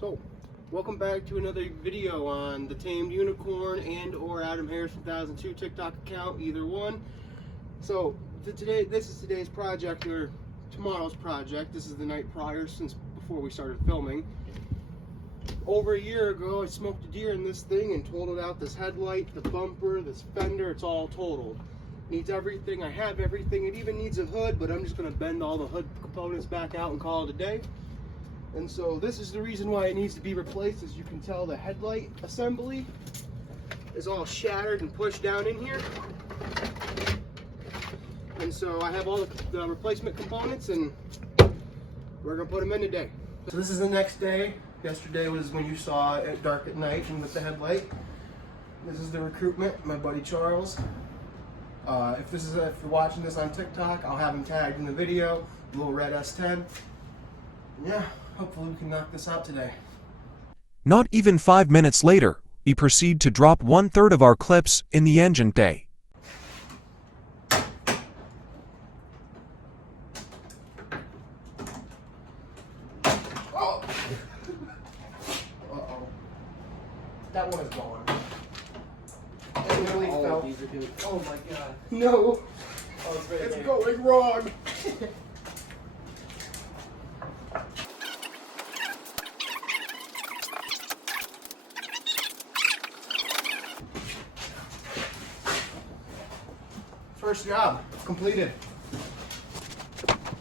So, welcome back to another video on the Tamed Unicorn and or Adam Harris 2002 TikTok account, either one. So, this is today's project, or tomorrow's project. This is the night prior, since before we started filming. Over a year ago, I smoked a deer in this thing and totaled out this headlight, the bumper, this fender. It's all totaled. Needs everything. I have everything. It even needs a hood, but I'm just going to bend all the hood components back out and call it a day. And so this is the reason why it needs to be replaced. As you can tell, the headlight assembly is all shattered and pushed down in here. And so I have all the replacement components, and we're gonna put them in today. So this is the next day. Yesterday was when you saw it dark at night and with the headlight. This is the recruitment, my buddy Charles. If you're watching this on TikTok, I'll have him tagged in the video. Little red S10. Yeah. Hopefully we can knock this out today. Not even 5 minutes later, we proceed to drop 1/3 of our clips in the engine bay. Oh! Uh-oh. That one is gone. It really fell. Oh my god. No! Oh, it's going wrong! First job completed.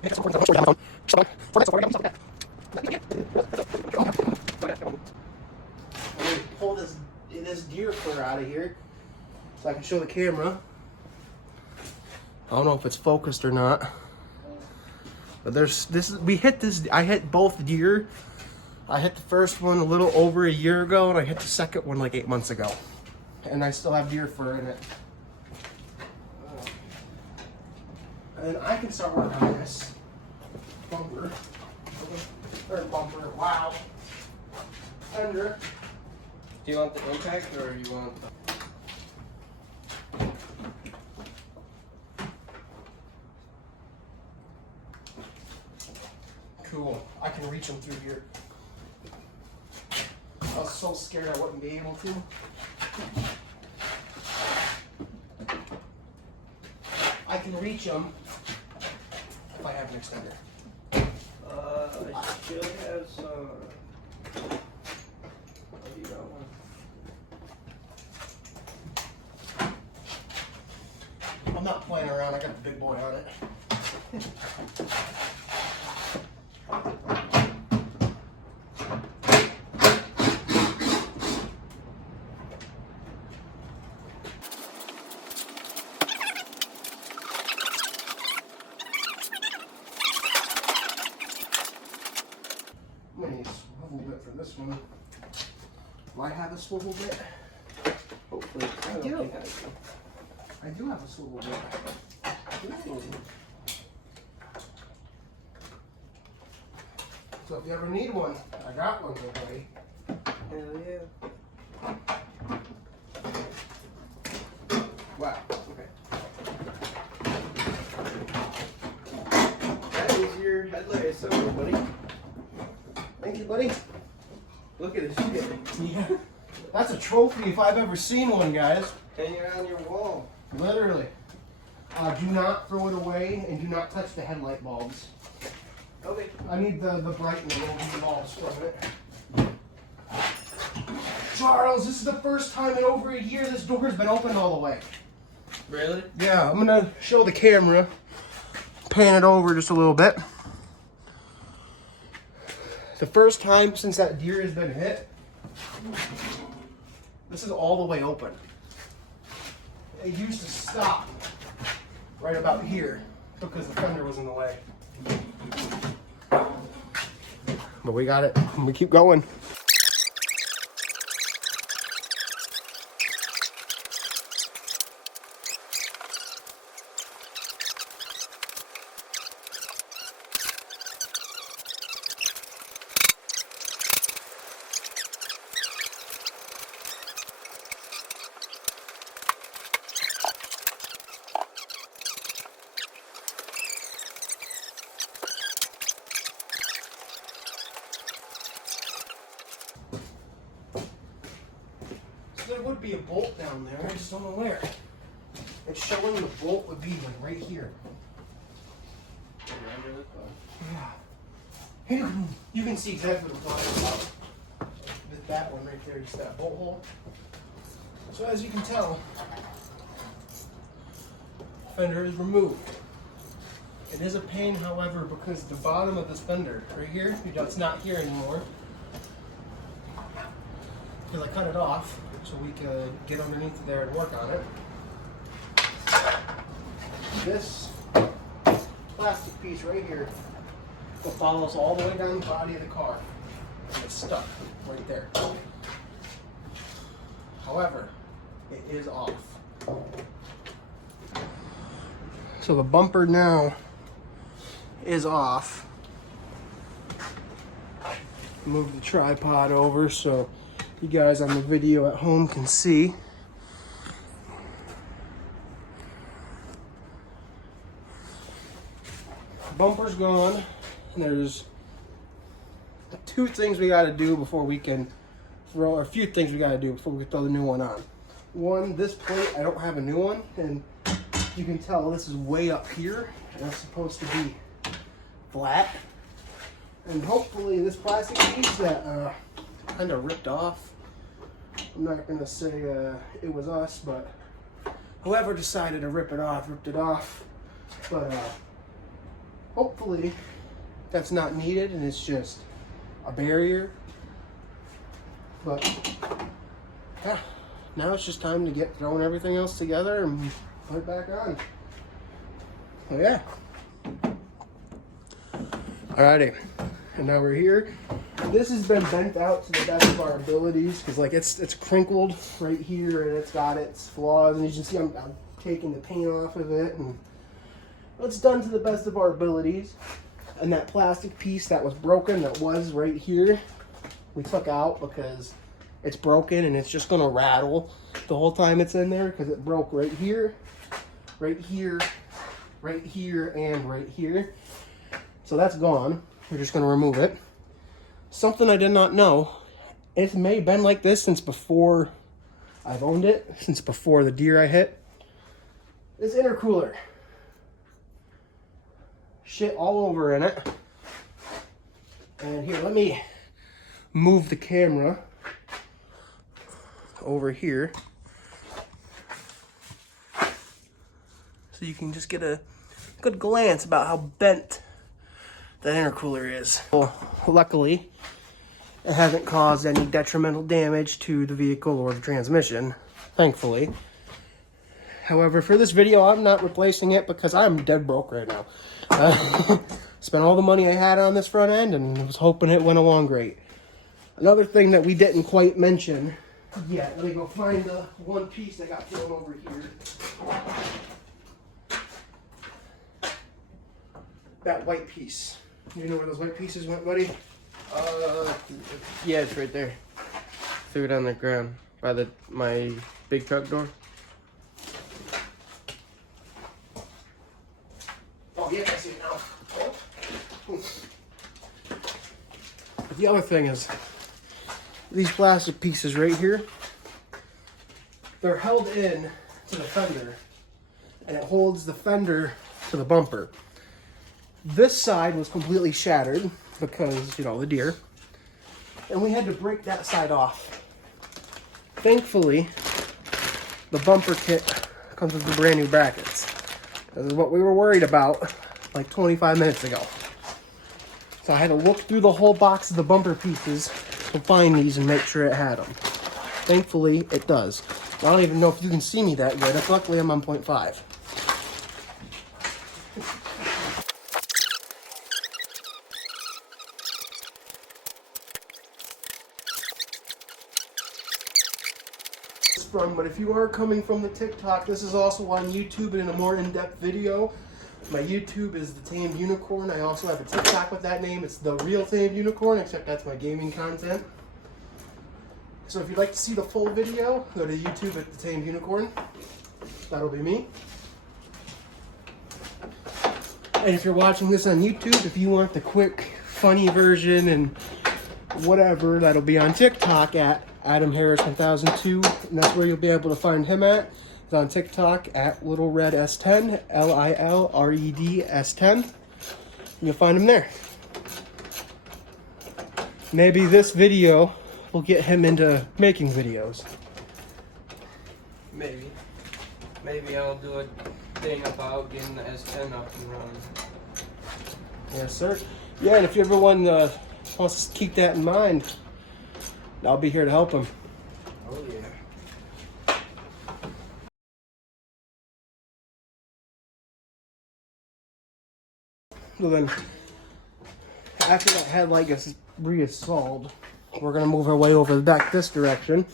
Let me pull this deer fur out of here so I can show the camera. I don't know if it's focused or not, but I hit both deer. I hit the first one a little over a year ago, and I hit the second one like 8 months ago, and I still have deer fur in it. And I can start working on this bumper. Wow. Fender. Do you want the impact or you want the... Cool. I can reach them through here. I was so scared I wouldn't be able to. I can reach them if I have an extender. I should have some... Oh, you got one. I'm not playing around. I got the big boy on it. Swivel bit for this one. Do I have a swivel bit? Hopefully. I do. I do have a swivel bit. So if you ever need one, I got one, buddy. Hell yeah. Wow. Okay. That is your headlight assembly, buddy. Thank you, buddy. Look at this shit. Yeah. That's a trophy if I've ever seen one, guys. Hang it on your wall. Literally. Do not throw it away, and do not touch the headlight bulbs. Okay. I need the brightening over the bulbs from it. Charles, this is the first time in over a year this door's been opened all the way. Really? Yeah, I'm gonna show the camera. Pan it over just a little bit. The first time since that deer has been hit, this is all the way open. It used to stop right about here because the fender was in the way. But we got it, and we keep going. would be a bolt down there. I just don't know where. It's showing the bolt would be like right here. Yeah. You can see exactly what I'm talking about. With that one right there, just that bolt hole. So as you can tell, fender is removed. It is a pain, however, because the bottom of this fender right here, it's not here anymore. Because I cut it off so we could get underneath there and work on it. This plastic piece right here that follows all the way down the body of the car. And it's stuck right there. However, it is off. So the bumper now is off. Move the tripod over so you guys on the video at home can see. Bumper's gone, and there's two things we got to do before we can throw, or a few things we got to do before we can throw the new one on. One, this plate, I don't have a new one, and you can tell this is way up here, and it's supposed to be flat. And hopefully this plastic piece that kind of ripped off, I'm not going to say it was us, but whoever decided to rip it off, ripped it off. But hopefully that's not needed and it's just a barrier. But yeah, now it's just time to get throwing everything else together and put it back on. So yeah. Alrighty, and now we're here. This has been bent out to the best of our abilities because like it's crinkled right here and it's got its flaws, and you can see I'm taking the paint off of it, and it's done to the best of our abilities. And that plastic piece that was broken, that was right here, we took out because it's broken and it's just gonna rattle the whole time it's in there because it broke right here, right here, right here, and right here. So that's gone. We're just gonna remove it. Something I did not know, it may have been like this since before I've owned it, since before the deer I hit. This intercooler. Shit all over in it. And here, let me move the camera over here so you can just get a good glance about how bent that intercooler is. Well, luckily, it hasn't caused any detrimental damage to the vehicle or the transmission, thankfully. However, for this video, I'm not replacing it because I'm dead broke right now. Spent all the money I had on this front end and was hoping it went along great. Another thing that we didn't quite mention yet, let me go find the one piece that got thrown over here. That white piece. You know where those white pieces went, buddy? Yeah, it's right there. Threw it on the ground by my big truck door. Oh, yeah, I see it now. Oh. The other thing is, these plastic pieces right here, they're held in to the fender, and it holds the fender to the bumper. This side was completely shattered because, you know, the deer, and we had to break that side off. Thankfully, the bumper kit comes with the brand new brackets. This is what we were worried about like 25 minutes ago. So I had to look through the whole box of the bumper pieces to find these and make sure it had them. Thankfully, it does. I don't even know if you can see me that good. Luckily, I'm on 0.5. But if you are coming from the TikTok, this is also on YouTube in a more in-depth video. My YouTube is The Tamed Unicorn. I also have a TikTok with that name. It's The Real Tamed Unicorn, except that's my gaming content. So if you'd like to see the full video, go to YouTube at The Tamed Unicorn. That'll be me. And if you're watching this on YouTube, if you want the quick, funny version and whatever. That'll be on TikTok at Adam Harris 1002, and that's where you'll be able to find him at. It's on TikTok at Little Red S10, LILRED S10. You'll find him there. Maybe this video will get him into making videos. Maybe I'll do a thing about getting the S10 up and running. Yes, sir. Yeah, and if everyone wants to keep that in mind, I'll be here to help him. Oh yeah. So then, after that headlight gets reinstalled, we're going to move our way over the deck this direction,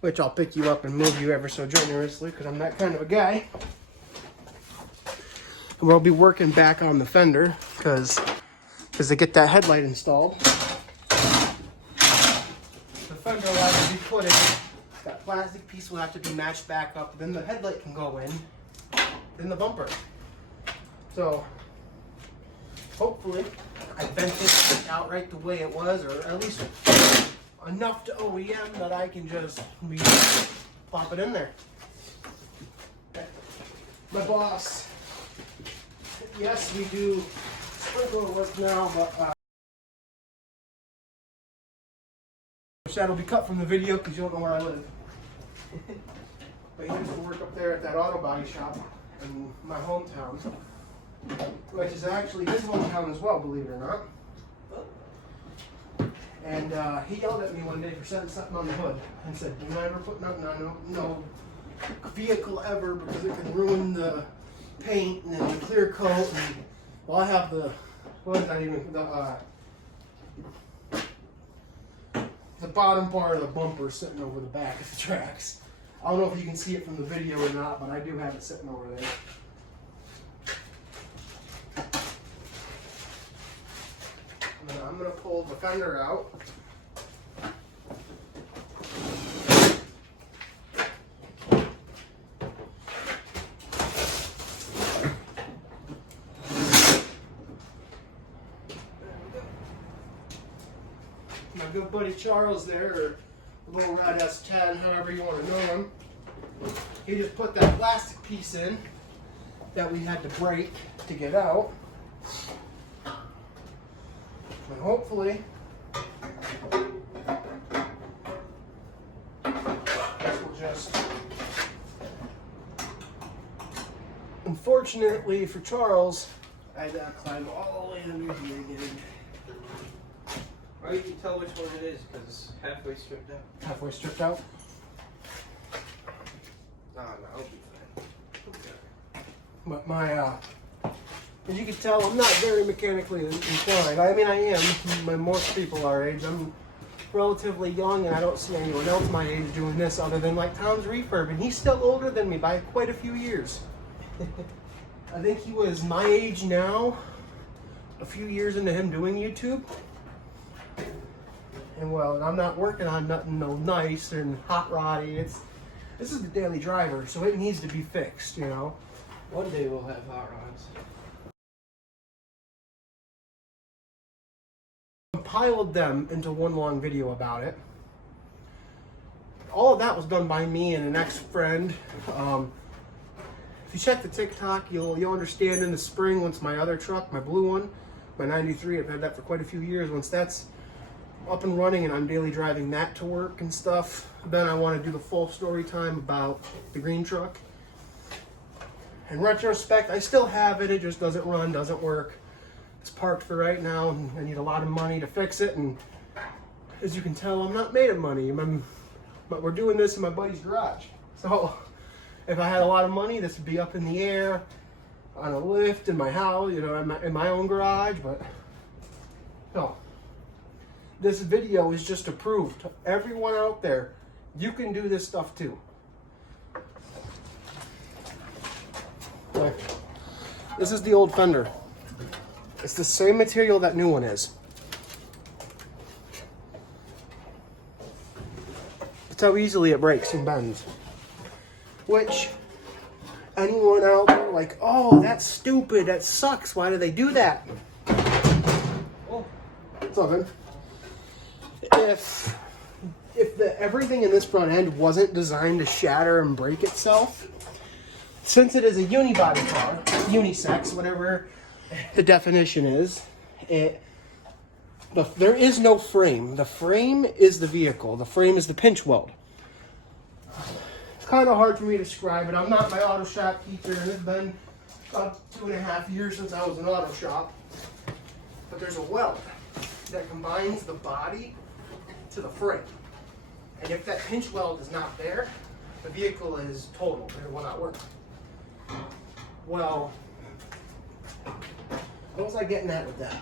which I'll pick you up and move you ever so generously because I'm that kind of a guy. And we'll be working back on the fender because to get that headlight installed, the fender will have to be put in. That plastic piece will have to be matched back up. Then the headlight can go in. Then the bumper. So hopefully I bent it outright the way it was, or at least enough to OEM that I can just pop it in there. My boss, yes, we do sprinkler work now, but that'll be cut from the video because you don't know where I live. But he used to work up there at that auto body shop in my hometown, which is actually his hometown as well, believe it or not. And he yelled at me one day for setting something on the hood and said, "Do not ever put nothing on no vehicle ever because it can ruin the paint and the clear coat." And, well, I have the, what is that even, the bottom part of the bumper sitting over the back of the Trax. I don't know if you can see it from the video or not, but I do have it sitting over there. And then I'm going to pull the fender out. My good buddy Charles there, or Little Red S10, however you want to know him, he just put that plastic piece in that we had to break to get out. And hopefully this will just, unfortunately for Charles, I had to climb all the way under here again. Well, you can tell which one it is because it's halfway stripped out. Halfway stripped out? No, I'll be fine. But my, as you can tell, I'm not very mechanically inclined. I mean, I am. Most people our age. I'm relatively young, and I don't see anyone else my age doing this other than like Tom's Refurb, and he's still older than me by quite a few years. I think he was my age now, a few years into him doing YouTube. And well, I'm not working on nothing no nice and hot roddy. This is the daily driver, so it needs to be fixed, you know. One day we'll have hot rods. Compiled them into one long video about it. All of that was done by me and an ex-friend. If you check the TikTok, you'll understand in the spring, once my other truck, my blue one, my 93, I've had that for quite a few years, once that's up and running and I'm daily driving that to work and stuff, then I want to do the full story time about the green truck. In retrospect, I still have it, it just doesn't run, doesn't work. It's parked for right now and I need a lot of money to fix it, and as you can tell, I'm not made of money. But we're doing this in my buddy's garage. So if I had a lot of money, this would be up in the air on a lift in my house, you know, in my own garage, but no. This video is just to prove to everyone out there, you can do this stuff too. This is the old fender. It's the same material that new one is. That's how easily it breaks and bends. Which, anyone out there like, oh, that's stupid, that sucks, why do they do that? Oh, it's all good. if everything in this front end wasn't designed to shatter and break itself, since it is a unibody car, unisex, whatever the definition is, there is no frame. The frame is the vehicle. The frame is the pinch weld. It's kind of hard for me to describe it. I'm not my auto shop teacher, and it's been about 2.5 years since I was in auto shop. But there's a weld that combines the body to the frame. And if that pinch weld is not there, the vehicle is total. It will not work. Well, what was I getting at with that?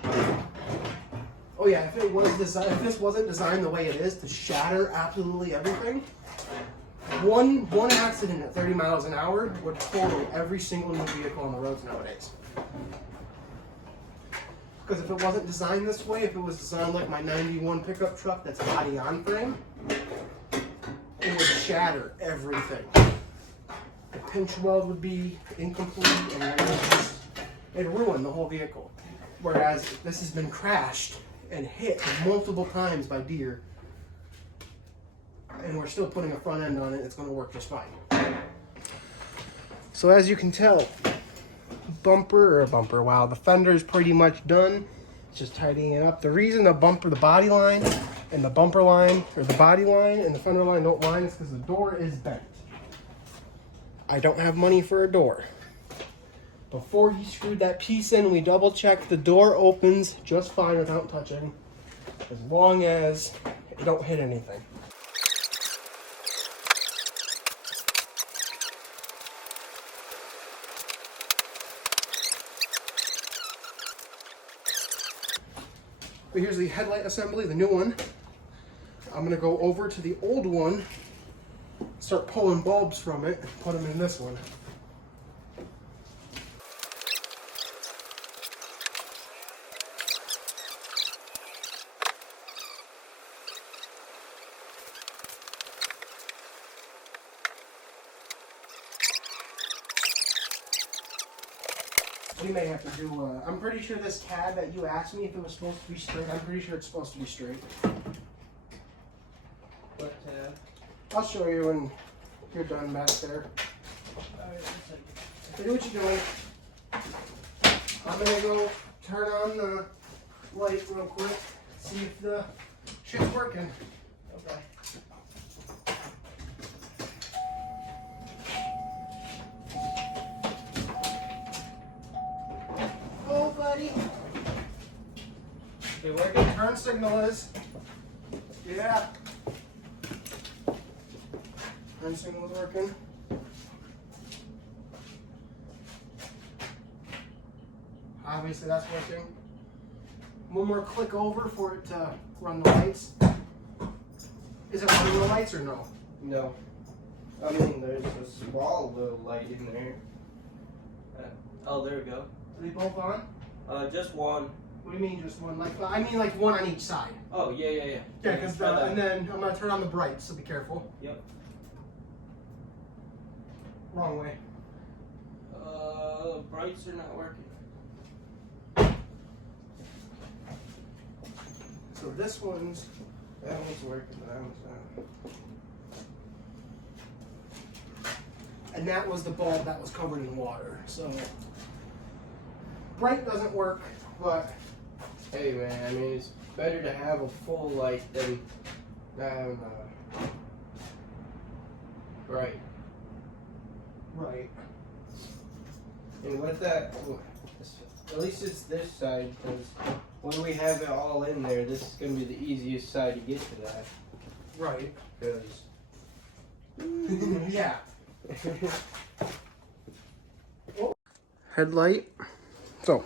Oh yeah, if this wasn't designed the way it is to shatter absolutely everything, one accident at 30 miles an hour would total every single new vehicle on the roads nowadays. Because if it wasn't designed this way, if it was designed like my 91 pickup truck that's body on frame, it would shatter everything. The pinch weld would be incomplete and it'd ruin the whole vehicle. Whereas this has been crashed and hit multiple times by deer, and we're still putting a front end on it, it's going to work just fine. So as you can tell, wow, the fender's pretty much done. It's just tidying it up. The reason the body line and the bumper line, or the body line and the fender line don't line is because the door is bent. I don't have money for a door. Before he screwed that piece in, we double checked. The door opens just fine without touching, as long as it don't hit anything. But here's the headlight assembly, the new one. I'm gonna go over to the old one, start pulling bulbs from it, and put them in this one. We may have to do, I'm pretty sure this tab that you asked me if it was supposed to be straight, I'm pretty sure it's supposed to be straight. But I'll show you when you're done back there. So do what you're doing. I'm gonna go turn on the light real quick, see if the shit's working. Okay. Oh, buddy. Okay, where the turn signal is. Yeah. Turn signal is working. Obviously that's working. One more click over for it to run the lights. Is it running the lights or no? No. I mean, there's a small little light in there. Oh, there we go. Are they both on? Just one. What do you mean just one? Like, I mean like one on each side. Oh, yeah. Yeah, because and then I'm gonna turn on the brights, so be careful. Yep. Wrong way. Brights are not working. So this one's, That one's working, but that one's not. and that was the bulb that was covered in water. So bright doesn't work, but Hey man, I mean, it's better to have a full light than have bright. right. And with that, at least it's this side, because when we have it all in there, this is going to be the easiest side to get to that. Right. Because Yeah. Headlight. So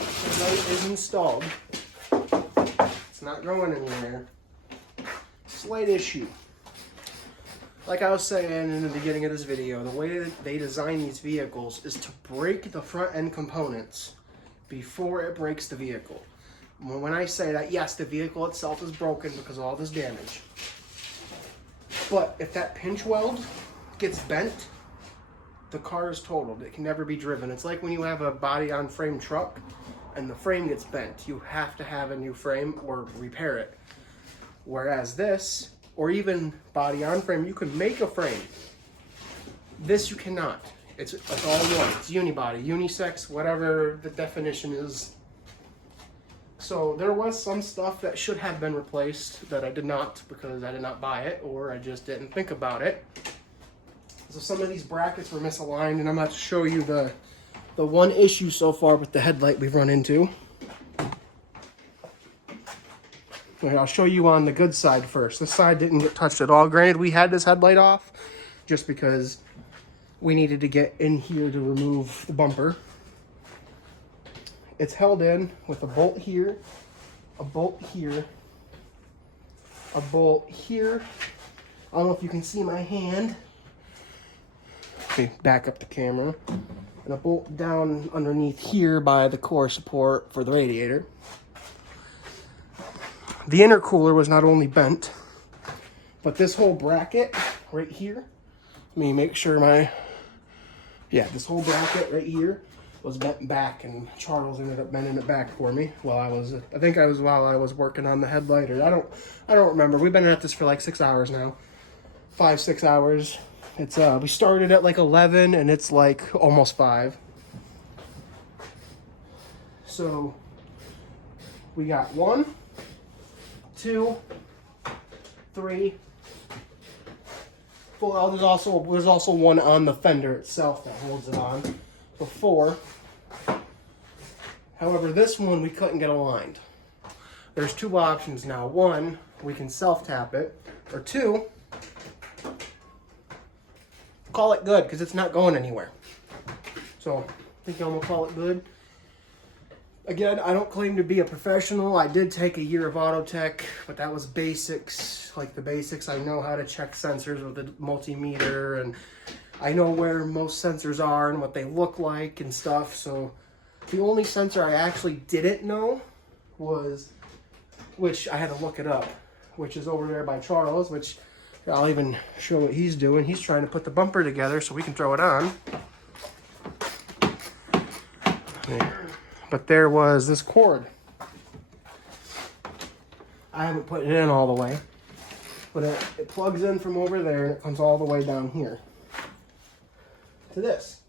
headlight is installed. It's not going anywhere. Slight issue. Like I was saying in the beginning of this video, the way that they design these vehicles is to break the front end components before it breaks the vehicle. When I say that, yes, the vehicle itself is broken because of all this damage. But if that pinch weld gets bent, the car is totaled. It can never be driven. It's like when you have a body on frame truck and the frame gets bent, you have to have a new frame or repair it. Whereas this, or even body on frame, you can make a frame. This you cannot. It's all one. It's unibody, unisex, whatever the definition is. So there was some stuff that should have been replaced that I did not, because I did not buy it or I just didn't think about it. So some of these brackets were misaligned, and I'm about to show you the one issue so far with the headlight we've run into. Okay, I'll show you on the good side first. This side didn't get touched at all. Granted, we had this headlight off just because we needed to get in here to remove the bumper. It's held in with a bolt here, a bolt here, a bolt here. I don't know if you can see my hand. Okay, back up the camera. And a bolt down underneath here by the core support for the radiator. The intercooler was not only bent, but this whole bracket right here, let me make sure this whole bracket right here was bent back, and Charles ended up bending it back for me while I was working on the headlight, or I don't remember. We've been at this for like 6 hours now. 5-6 hours. It's we started at like 11 and it's like almost 5. So we got 1, 2, 3. Well, there's also one on the fender itself that holds it on. So 4. However, this one we couldn't get aligned. There's 2 options now. 1, we can self-tap it. Or 2, call it good, because it's not going anywhere. So I think I'm gonna call it good. Again, I don't claim to be a professional. I did take a year of auto tech, but that was basics, like the basics. I know how to check sensors with a multimeter, and I know where most sensors are and what they look like and stuff. So the only sensor I actually didn't know was, which I had to look it up, which is over there by Charles, which I'll even show what he's doing. He's trying to put the bumper together so we can throw it on. But there was this cord. I haven't put it in all the way, but it plugs in from over there and it comes all the way down here to this,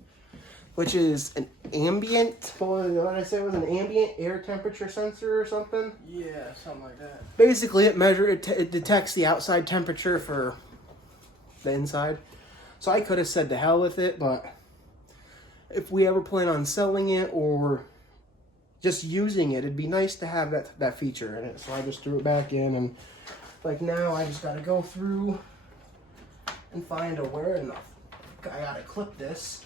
which is an ambient, what did I say it was, an ambient air temperature sensor or something? Yeah, something like that. Basically, it detects the outside temperature for the inside. So I could have said to hell with it, but if we ever plan on selling it or just using it, it'd be nice to have that feature in it. So I just threw it back in, and like now I just got to go through and find where enough. I got to clip this.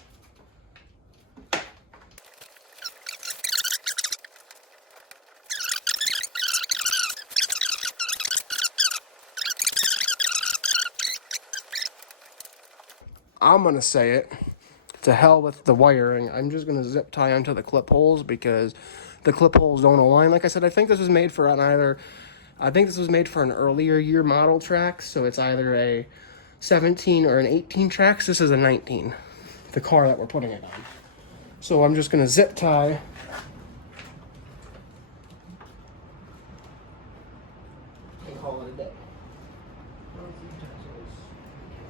I'm gonna say it. To hell with the wiring. I'm just gonna zip tie onto the clip holes because the clip holes don't align. Like I said, I think this was made for an earlier year model Trax, so it's either a 17 or an 18 Trax. This is a 19, the car that we're putting it on. So I'm just gonna zip tie. And call it a day.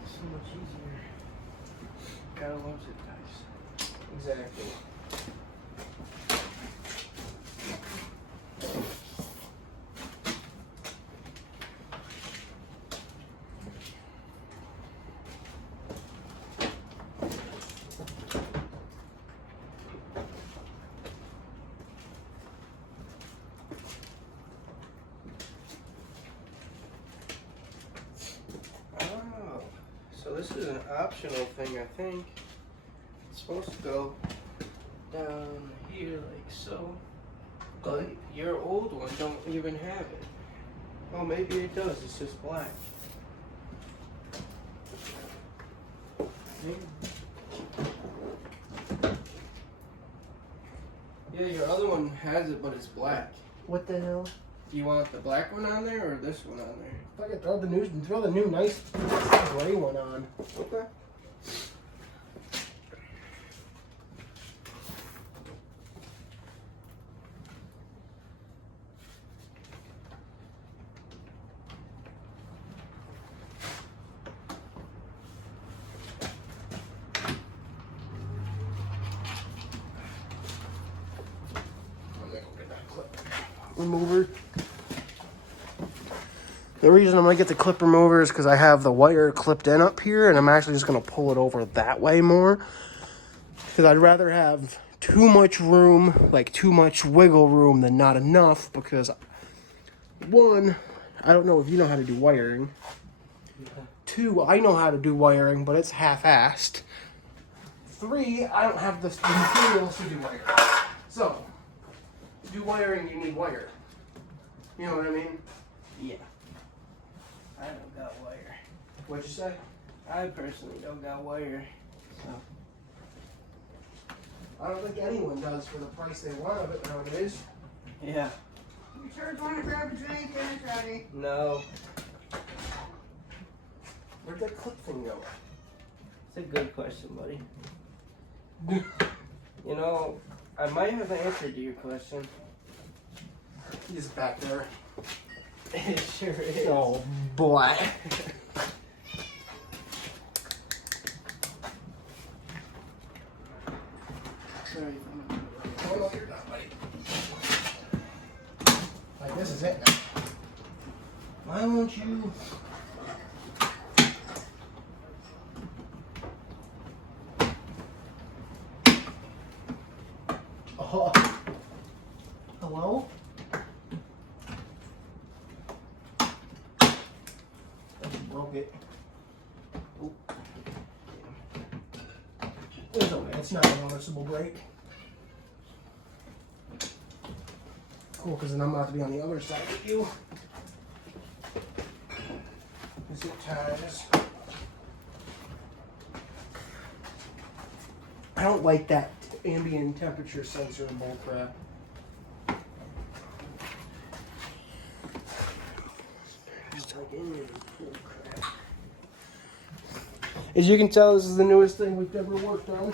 So much easier. Gotta love zip ties. Exactly. Oh, so this is an optional thing, I think. It's supposed to go down here like so. But your old one don't even have it. Oh, maybe it does. It's just black. Yeah, your other one has it, but it's black. What the hell? Do you want the black one on there or this one on there? If I could throw the new nice gray one on. Okay. remover. The reason I'm gonna get the clip remover is because I have the wire clipped in up here, and I'm actually just gonna pull it over that way more. Because I'd rather have too much room, like too much wiggle room, than not enough. Because one, I don't know if you know how to do wiring. Two, I know how to do wiring, but it's half-assed. Three, I don't have the materials to do wiring. So, to do wiring, you need wire. You know what I mean? Yeah. I don't got wire. What'd you say? I personally don't got wire. So. I don't think anyone does for the price they want of it nowadays. Yeah. You sure want to grab a drink? Dinner's ready. No. Where'd that clip thing go? It's a good question, buddy. You know, I might have answered your question. He's back there. It sure is. Oh, boy. Sorry. Oh, no, you're not, buddy. Like, this is it now. Why won't you... Oh. Hello? Broke it. Oh. It's okay. It's not a noticeable break. Cool, because then I'm about to be on the other side with you. Zip ties. I don't like that ambient temperature sensor and bull crap. As you can tell, this is the newest thing we've ever worked on.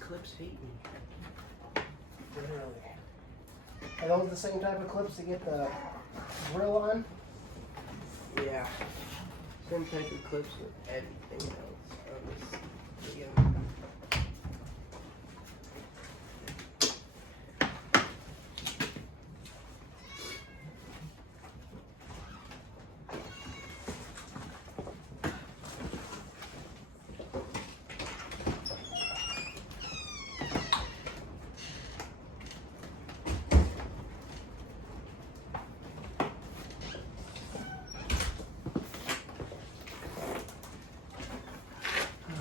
Clips hate me. Literally. Are those the same type of clips to get the grill on? Yeah. Same type of clips with everything else. Yeah.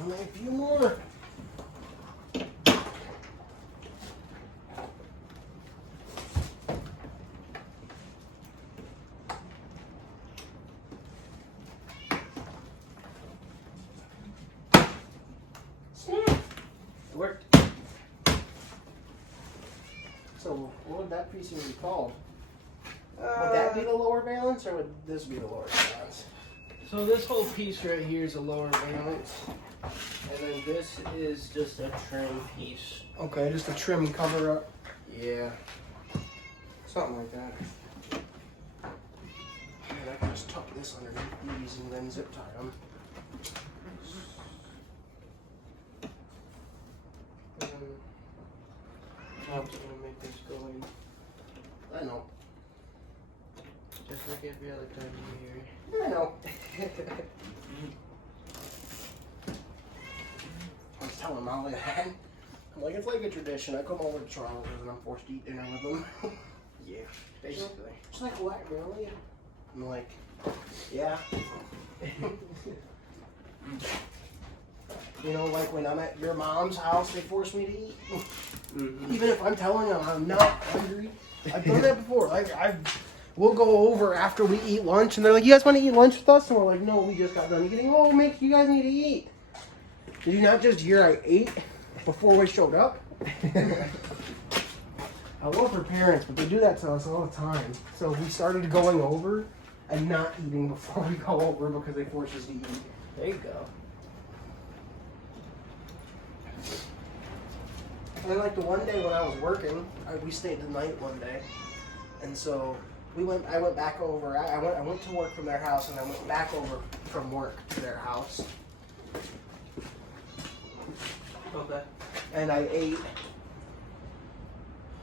Only a few more. It worked. So, what would that piece be called? Would that be the lower balance, or would this be the lower balance? So this whole piece right here is a lower valance, and then this is just a trim piece. Okay, just a trim cover up. Yeah. Something like that. And I can just tuck this underneath these and then zip tie them. I'm just gonna make this go in I know. just like every other time you hear. I know. I was telling Molly that. I'm like, it's like a tradition. I come over to Charles and I'm forced to eat dinner with them. Yeah, basically. She's like, what, really? I'm like, yeah. You know, like when I'm at your mom's house, they force me to eat. Mm-hmm. Even if I'm telling them I'm not hungry. I've done that before. Like, we'll go over after we eat lunch, and they're like, you guys want to eat lunch with us? And we're like, no, we just got done eating. Oh, Mick, you guys need to eat. Did you not just hear I ate before we showed up? I love her parents, but they do that to us all the time. So we started going over and not eating before we go over because they force us to eat. There you go. And then, like, the one day when I was working, we stayed the night one day. And so I went back over. I went to work from their house, and I went back over from work to their house. Okay. And I ate.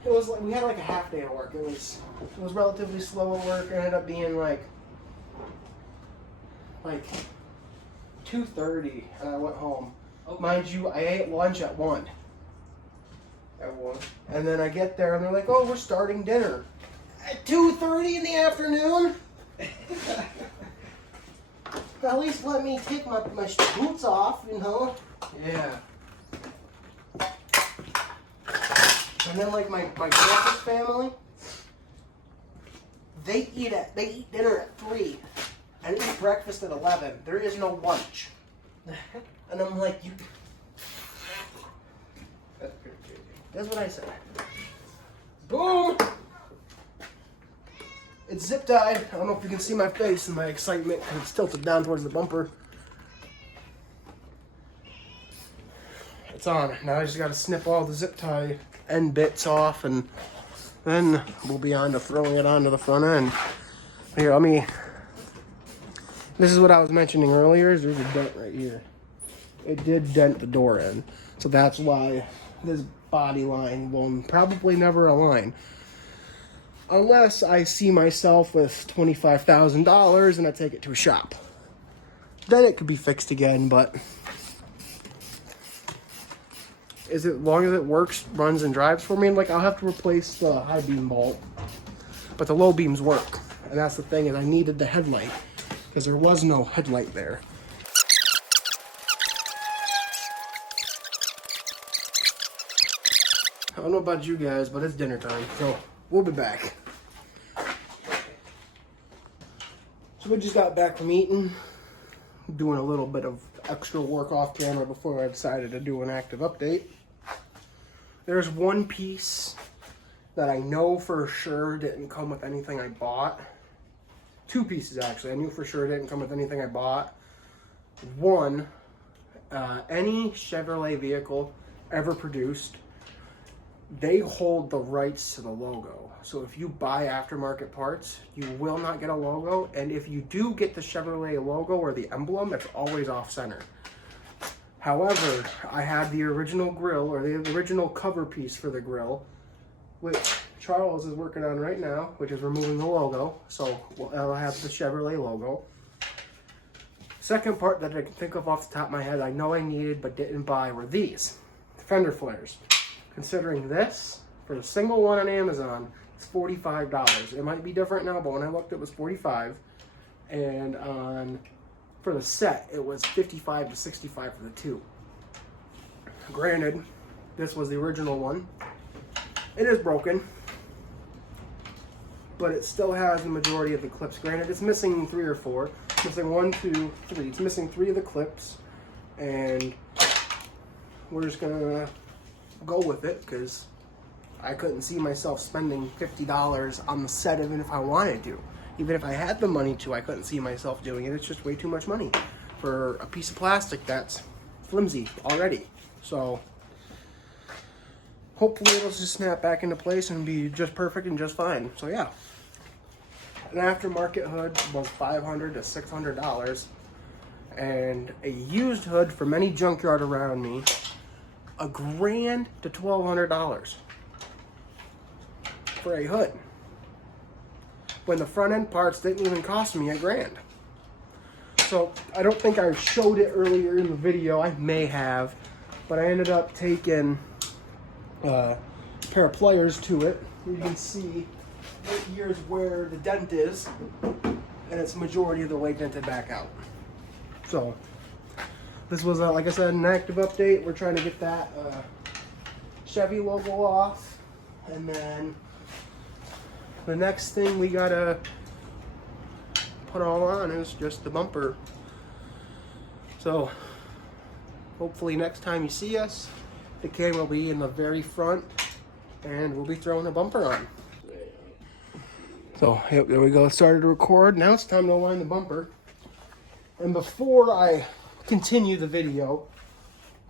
It was like we had like a half day of work. It was relatively slow at work. It ended up being like 2:30, and I went home. Okay. Mind you, I ate lunch at 1. And then I get there, and they're like, "Oh, we're starting dinner at 2:30 in the afternoon." At least let me take my boots off, you know. Yeah. And then like my grandpa's family, they eat dinner at 3 and eat breakfast at 11. There is no lunch. And I'm like, you. That's pretty crazy. That's what I said. Boom! It's zip tied. I don't know if you can see my face and my excitement because it's tilted down towards the bumper. It's on. Now I just got to snip all the zip tie end bits off, and then we'll be on to throwing it onto the front end. Here, this is what I was mentioning earlier, is there's a dent right here. It did dent the door in, so that's why this body line will probably never align. Unless I see myself with $25,000 and I take it to a shop. Then it could be fixed again, but as long as it works, runs, and drives for me, like I'll have to replace the high beam bolt, but the low beams work. And that's the thing, is I needed the headlight because there was no headlight there. I don't know about you guys, but it's dinner time, so we'll be back. So we just got back from eating, doing a little bit of extra work off camera before I decided to do an active update. There's one piece that I know for sure didn't come with anything I bought. 2 pieces actually. I knew for sure didn't come with anything I bought. One, any Chevrolet vehicle ever produced, they hold the rights to the logo. So if you buy aftermarket parts, you will not get a logo. And if you do get the Chevrolet logo or the emblem, it's always off center. However, I had the original grill, or the original cover piece for the grill, which Charles is working on right now, which is removing the logo. So I'll have the Chevrolet logo. Second part that I can think of off the top of my head, I know I needed but didn't buy, were these fender flares. Considering this, for the single one on Amazon, it's $45. It might be different now, but when I looked, it was $45. And for the set, it was $55 to $65 for the 2. Granted, this was the original one. It is broken, but it still has the majority of the clips. Granted, it's missing 3 or 4. It's missing 1, 2, 3. It's missing 3 of the clips, and we're just gonna go with it because I couldn't see myself spending $50 on the set even if I wanted to. Even if I had the money to, I couldn't see myself doing it. It's just way too much money for a piece of plastic that's flimsy already. So hopefully it'll just snap back into place and be just perfect and just fine. So yeah, an aftermarket hood was $500 to $600, and a used hood from any junkyard around me, $1,000 to $1,200 for a hood, when the front end parts didn't even cost me $1,000. So I don't think I showed it earlier in the video. I may have, but I ended up taking a pair of pliers to it. You can see right here's where the dent is, and it's majority of the way dented back out. So this was, like I said, an active update. We're trying to get that Chevy logo off, and then the next thing we gotta put all on is just the bumper. So hopefully next time you see us, the camera will be in the very front and we'll be throwing the bumper on. So yep, there we go. Started to record. Now it's time to align the bumper. And before I continue the video,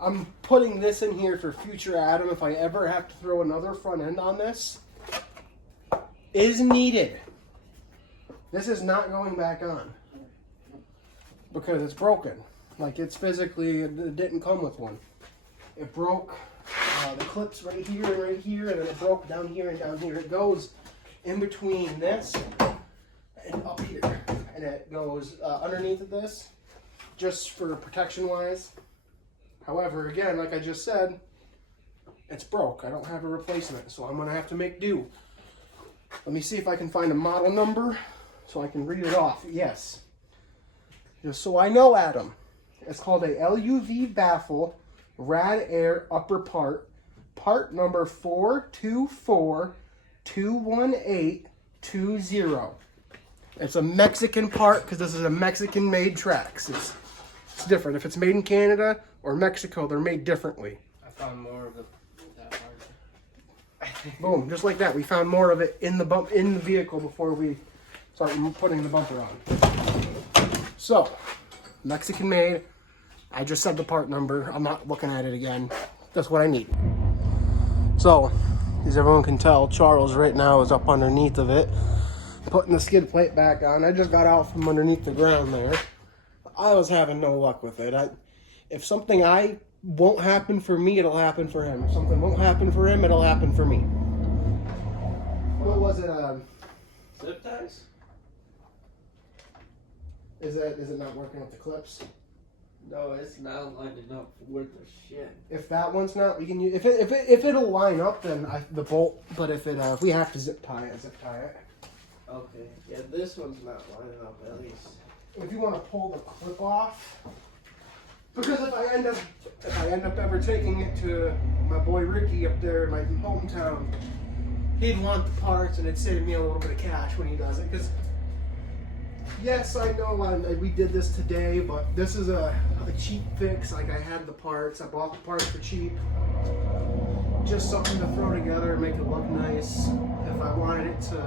I'm putting this in here for future Adam if I ever have to throw another front end on this. is needed. This is not going back on because it's broken. Like, it's physically, it didn't come with one. It broke the clips right here, and then it broke down here and down here. It goes in between this and up here, and it goes underneath of this, just for protection wise. However, again, like I just said, it's broke. I don't have a replacement, so I'm gonna have to make do. Let me see if I can find a model number so I can read it off. Yes. Just so I know, Adam. It's called a LUV baffle rad air upper part. Part number 424-218-20. It's a Mexican part because this is a Mexican-made Trax. It's different. If it's made in Canada or Mexico, they're made differently. I found more of that part. Boom, just like that. We found more of it in the vehicle before we started putting the bumper on. So, Mexican made. I just said the part number. I'm not looking at it again. That's what I need. So, as everyone can tell, Charles right now is up underneath of it, putting the skid plate back on. I just got out from underneath the ground there. I was having no luck with it. If something won't happen for me, it'll happen for him. If something won't happen for him, it'll happen for me. What was it? Zip ties? Is it not working with the clips? No, it's not lining up with the shit. If that one's not, we can use. If it'll line up, then the bolt. But if we have to zip tie it. Okay. Yeah, this one's not lining up at least. If you want to pull the clip off, because if I end up ever taking it to my boy Ricky up there in my hometown, he'd want the parts, and it'd save me a little bit of cash when he does it. Because yes, I know we did this today, but this is a cheap fix. Like, I had the parts, I bought the parts for cheap, just something to throw together and make it look nice. If I wanted it to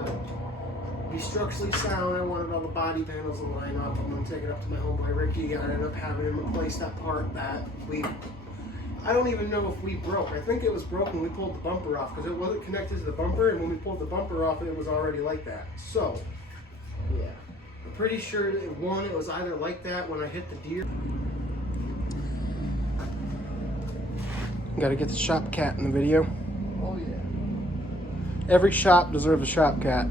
be structurally sound, I wanted all the body panels to line up. I'm going to take it up to my homeboy Ricky. I ended up having him replace that part that I don't even know if we broke. I think it was broken when we pulled the bumper off because it wasn't connected to the bumper, and when we pulled the bumper off, it was already like that. So, yeah. I'm pretty sure it was either like that when I hit the deer. Gotta get the shop cat in the video. Oh, yeah. Every shop deserves a shop cat.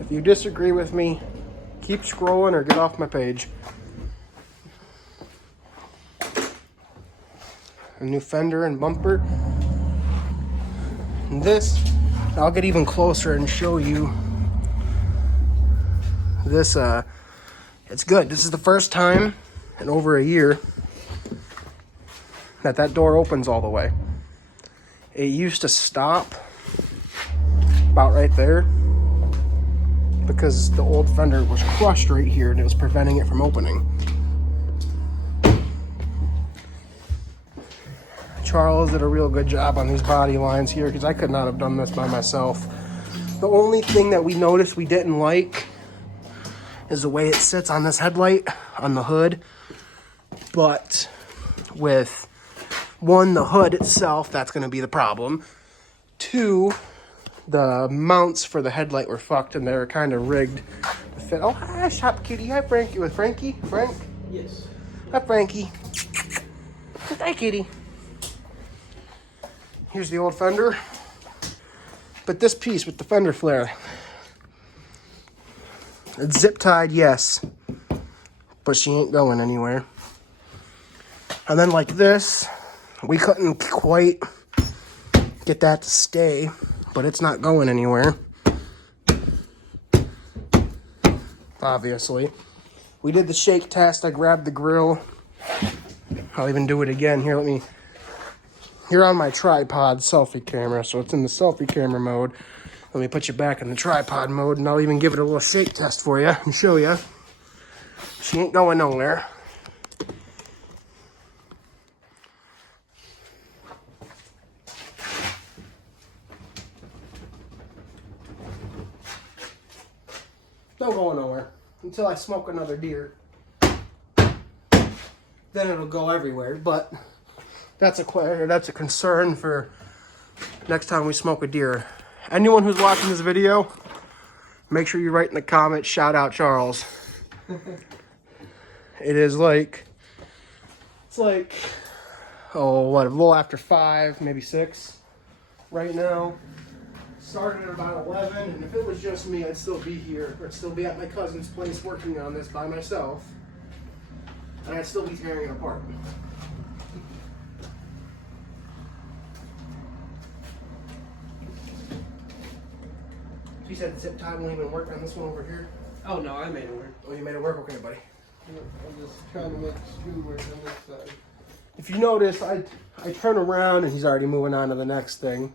If you disagree with me, keep scrolling or get off my page. A new fender and bumper. And this, I'll get even closer and show you. This, it's good. This is the first time in over a year that door opens all the way. It used to stop about right there because the old fender was crushed right here and it was preventing it from opening. Charles did a real good job on these body lines here because I could not have done this by myself. The only thing that we noticed we didn't like is the way it sits on this headlight on the hood. But with one, the hood itself, that's going to be the problem. Two, the mounts for the headlight were fucked and they were kind of rigged to fit. Oh, hi, Shop Kitty. Hi, Frankie. With Frankie? Frank? Yes. Hi, Frankie. Hi, Kitty. Here's the old fender. But this piece with the fender flare, it's zip tied, yes, but she ain't going anywhere. And then like this, we couldn't quite get that to stay, but it's not going anywhere. Obviously. We did the shake test. I grabbed the grill. I'll even do it again. Here, you're on my tripod selfie camera, so it's in the selfie camera mode. Let me put you back in the tripod mode, and I'll even give it a little shake test for you and show you. She ain't going nowhere. Don't go nowhere until I smoke another deer. Then it'll go everywhere, but that's a concern for next time we smoke a deer. anyone who's watching this video, make sure you write in the comments, shout out Charles. It is like, it's like, oh, what, a little after 5, maybe 6 right now. Started at about 11, and if it was just me, I'd still be here. I'd still be at my cousin's place working on this by myself. And I'd still be tearing it apart. You said the zip tie won't even work on this one over here? Oh no, I made it work. Oh, you made it work? Okay, buddy. I'm just trying to make the screw work on this side. If you notice, I turn around and he's already moving on to the next thing.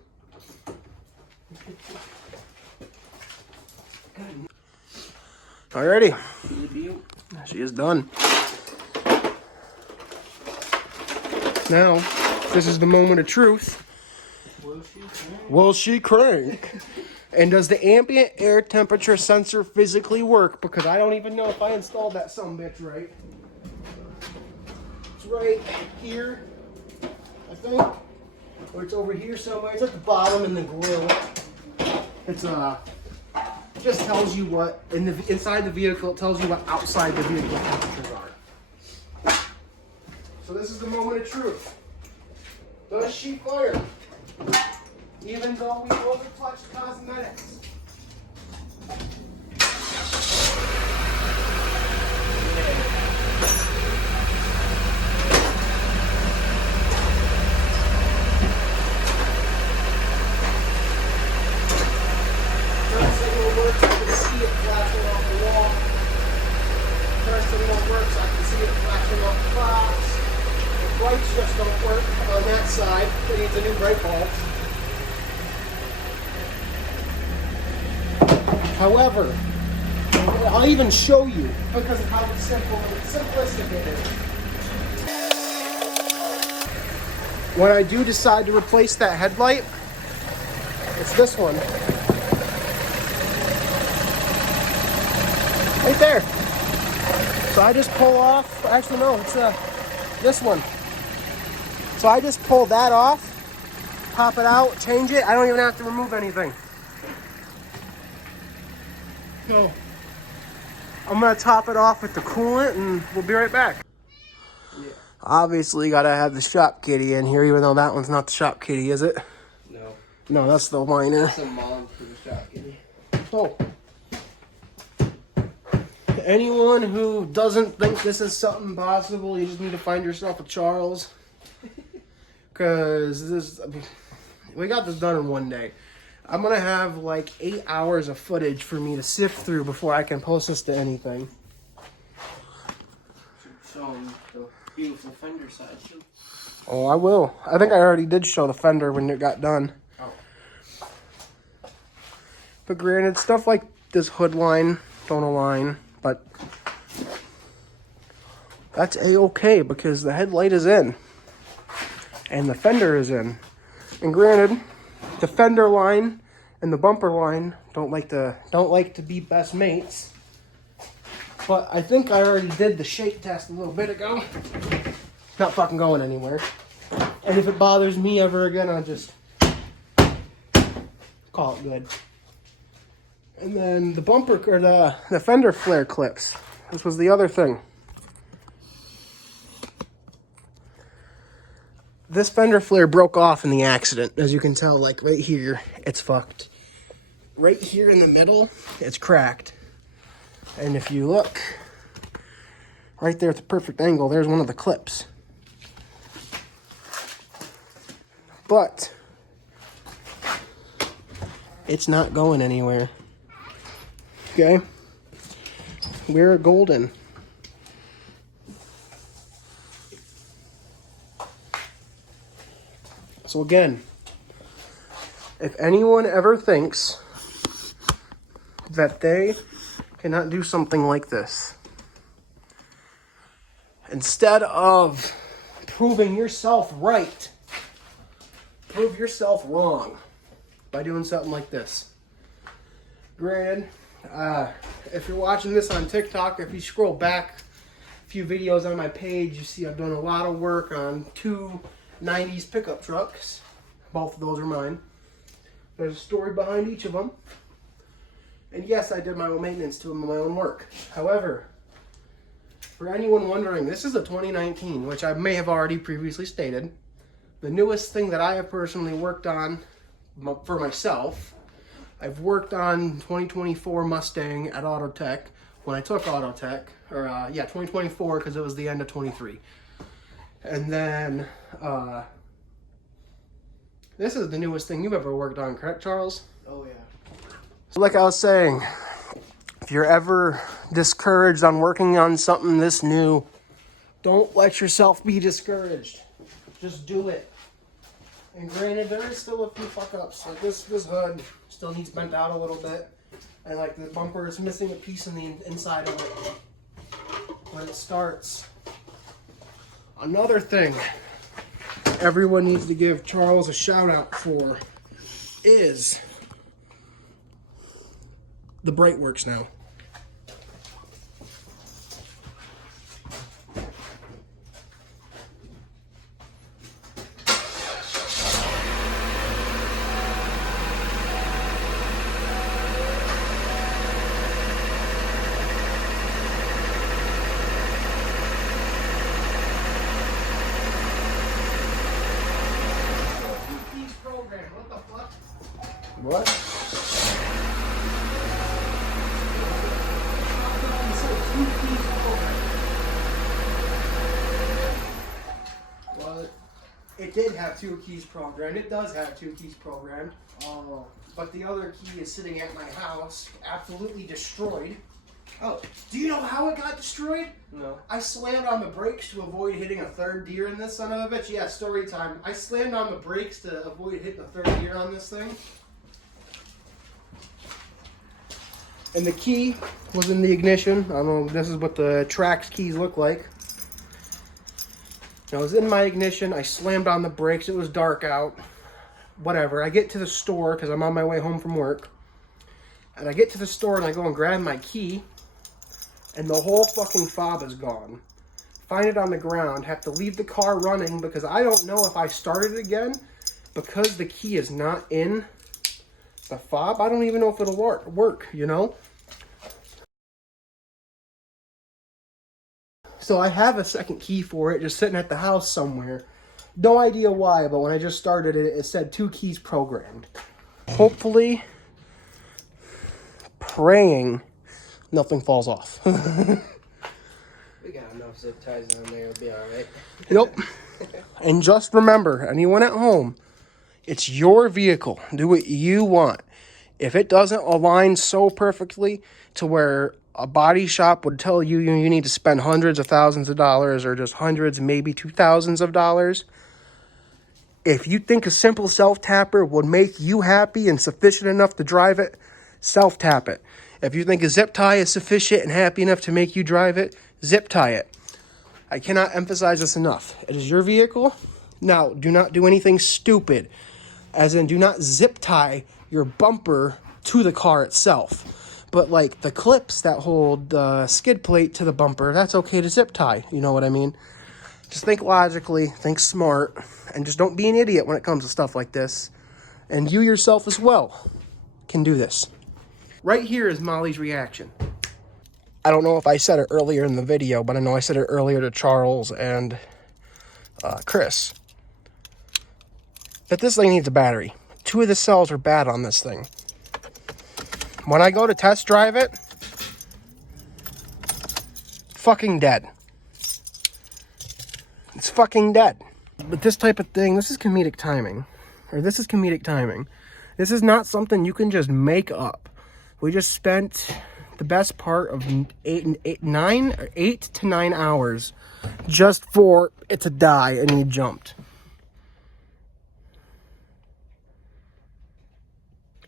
Alrighty. She is done. Now, this is the moment of truth. Will she crank? And does the ambient air temperature sensor physically work? Because I don't even know if I installed that sumbitch right. It's right here, I think. Or it's over here somewhere. It's at the bottom in the grill. It's just tells you what inside the vehicle. It tells you what outside the vehicle temperatures are. So this is the moment of truth. Does she fire? Even though we overtouched cosmetics. Turn signal works, I can see it flashing off the wall. Turn signal works, I can see it flashing off the box. The brights just don't work on that side. It needs a new brake bulb. However, I'll even show you because of how simple and simplistic it is. When I do decide to replace that headlight, it's this one. Right there. So I just pull off, actually no, it's this one. So I just pull that off, pop it out, change it. I don't even have to remove anything. So I'm gonna top it off with the coolant and we'll be right back. Yeah. Obviously gotta have the shop kitty in here, even though that one's not the shop kitty, is it? No. No, that's the whiner. That's a mom for the shop kitty. So anyone who doesn't think this is something possible, you just need to find yourself a Charles. Cause we got this done in one day. I'm gonna have like 8 hours of footage for me to sift through before I can post this to anything. Show them the beautiful fender side too. Oh, I will. I think I already did show the fender when it got done. Oh. But granted, stuff like this hood line don't align, but that's a-okay because the headlight is in and the fender is in. And granted, the fender line and the bumper line don't like to be best mates. But I think I already did the shake test a little bit ago. Not fucking going anywhere. And if it bothers me ever again, I'll just call it good. And then the bumper or the fender flare clips. This was the other thing. This fender flare broke off in the accident. As you can tell, like right here, it's fucked. Right here in the middle, it's cracked. And if you look, right there at the perfect angle, there's one of the clips. But it's not going anywhere. Okay? We're golden. So again, if anyone ever thinks that they cannot do something like this, instead of proving yourself right, prove yourself wrong by doing something like this. Granted, if you're watching this on TikTok, if you scroll back a few videos on my page, you see I've done a lot of work on two 90s pickup trucks. Both of those are mine. There's a story behind each of them. And yes, I did my own maintenance to them in my own work. However, for anyone wondering, this is a 2019, which I may have already previously stated. The newest thing that I have personally worked on for myself, I've worked on 2024 Mustang at Autotech when I took Autotech, or 2024 because it was the end of 23. And then this is the newest thing you've ever worked on, correct, Charles? Oh yeah. So like I was saying, if you're ever discouraged on working on something this new, don't let yourself be discouraged. Just do it. And granted, there is still a few fuck-ups. Like this hood still needs bent out a little bit. And like the bumper is missing a piece in the inside of it when it starts. Another thing everyone needs to give Charles a shout out for is the brake works now. What the fuck? What? Well, it did have 2 keys programmed. It does have 2 keys programmed. Oh. But the other key is sitting at my house, absolutely destroyed. Oh, do you know how it got destroyed? No. I slammed on the brakes to avoid hitting a third deer in this son of a bitch. Yeah, story time. I slammed on the brakes to avoid hitting a third deer on this thing. And the key was in the ignition. I don't know, this is what the Trax keys look like. Now, it was in my ignition. I slammed on the brakes. It was dark out. Whatever. I get to the store because I'm on my way home from work. And I get to the store and I go and grab my key. And the whole fucking fob is gone. Find it on the ground. Have to leave the car running because I don't know if I start it again. Because the key is not in the fob, I don't even know if it'll work, you know? So I have a second key for it just sitting at the house somewhere. No idea why, but when I just started it, it said 2 keys programmed. Hopefully, praying nothing falls off. We got enough zip ties on there, it'll be alright. Yep. And just remember, anyone at home, it's your vehicle. Do what you want. If it doesn't align so perfectly to where a body shop would tell you you need to spend hundreds of thousands of dollars or just hundreds, maybe $2,000s of dollars, if you think a simple self-tapper would make you happy and sufficient enough to drive it, self-tap it. If you think a zip tie is sufficient and happy enough to make you drive it, zip tie it. I cannot emphasize this enough. It is your vehicle. Now, do not do anything stupid. As in, do not zip tie your bumper to the car itself. But like the clips that hold the skid plate to the bumper, that's okay to zip tie. You know what I mean? Just think logically, think smart, and just don't be an idiot when it comes to stuff like this. And you yourself as well can do this. Right here is Molly's reaction. I don't know if I said it earlier in the video, but I know I said it earlier to Charles and Chris. That this thing needs a battery. 2 of the cells are bad on this thing. When I go to test drive it, fucking dead. It's fucking dead. But this type of thing, this is comedic timing. This is not something you can just make up. We just spent the best part of 8 to 9 hours just for it to die and he jumped.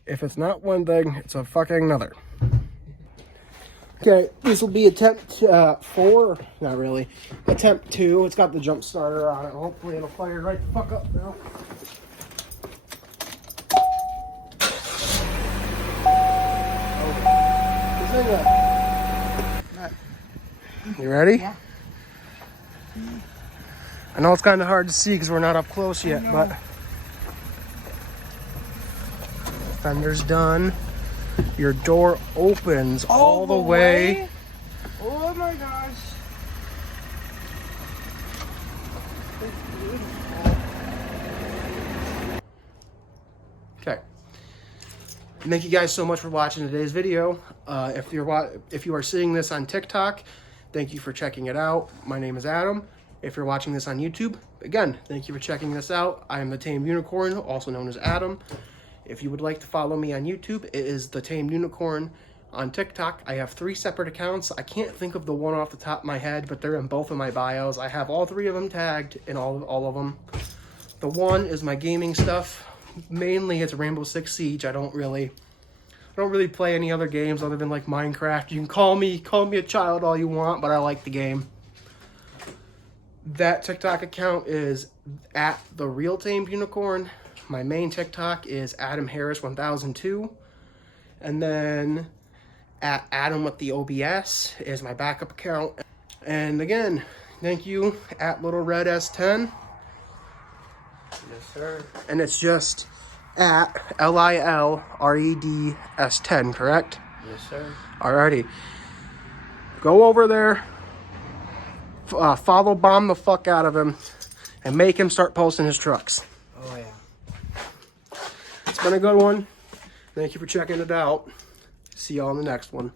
If it's not one thing, it's a fucking another. Okay, this will be attempt 4. Not really. Attempt 2. It's got the jump starter on it. Hopefully it'll fire right the fuck up now. You ready? Yeah. I know it's kind of hard to see because we're not up close yet, but... Fender's done. Your door opens all the way. Oh my gosh. Okay. Thank you guys so much for watching today's video. If you are seeing this on TikTok, thank you for checking it out. My name is Adam. If you're watching this on YouTube, again, thank you for checking this out. I am the Tamed Unicorn, also known as Adam. If you would like to follow me on YouTube, it is the Tamed Unicorn. On TikTok, I have 3 separate accounts. I can't think of the one off the top of my head, but they're in both of my bios. I have all 3 of them tagged in all of them. The one is my gaming stuff. Mainly it's Rainbow Six Siege. I don't really play any other games other than like Minecraft. You can call me a child all you want, but I like the game. That TikTok account is at the Real Tamed Unicorn. My main TikTok is Adam Harris 1002, and then at Adam with the OBS is my backup account. And again, thank you at Little Red S10. Yes, sir. And it's just at LILREDS10, correct? Yes, sir. Alrighty. Go over there, follow bomb the fuck out of him, and make him start posting his trucks. Oh, yeah. It's been a good one. Thank you for checking it out. See y'all in the next one.